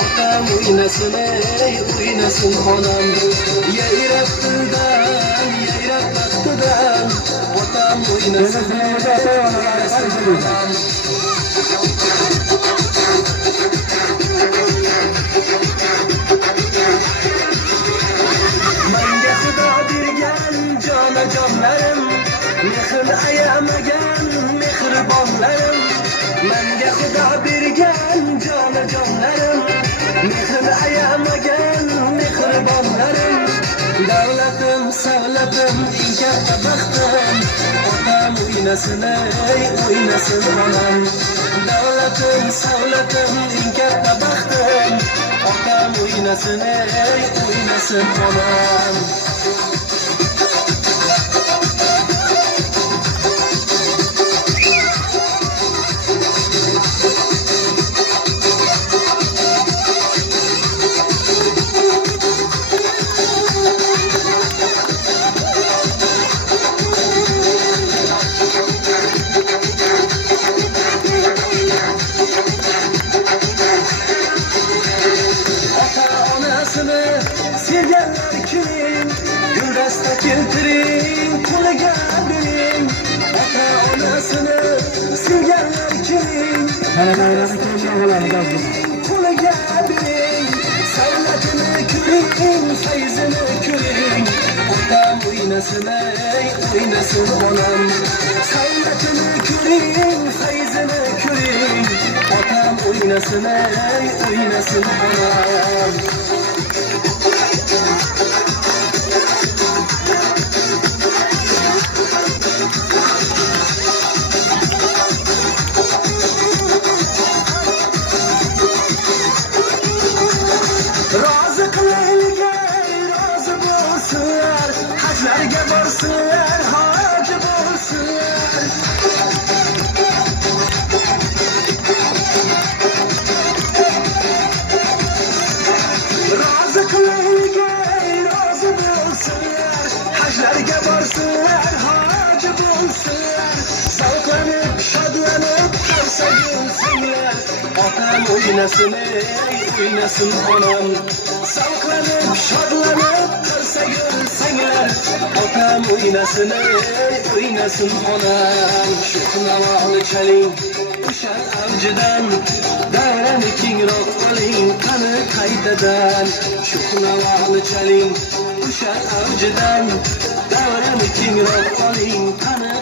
otam o'ynasin onam, yayrab tildan, yayrab baxtidan, otam o'ynasin onam. Menga xudo bergan jonajonlarim, mehr ayamagan mehribonlarim. Menga xudo bergan jonajonlarim, mehr ayamagan mehribonlarim. Davlatim, savlatim, eng katta baxtim, otam o'ynasin onam. Davlatim, savlatim, eng katta baxtim, otam o'ynasin onam. Sevganlar kim? Guldasta keltiring, qo'liga bering. Ota onasini sevganlar kim? Qo'liga bering. Savlatini ko'ring, fayzini ko'ring. Otam o'ynasin onam. Savlatini ko'ring, fayzini ko'ring. Otam o'ynasin onam. Razı kılaylıklar, razı bolsunlar, haclarga borsunlar, hacı bolsunlar. Razı kılaylıklar, razı bolsunlar, haclarga borsunlar, hacı bolsunlar. Zavqlanıp, şadlanıp, kalsa gülsünler, otam o'ynasin onam. Zavqlanıp, şadlanıp, kalsa gülsünler, otam o'ynasin onam. Shu navoni chaling, o'sha avjidan, davrani kengroq oling, qani qaytadan. Shu navoni chaling, o'sha avjidan, davrani kengroq oling, qani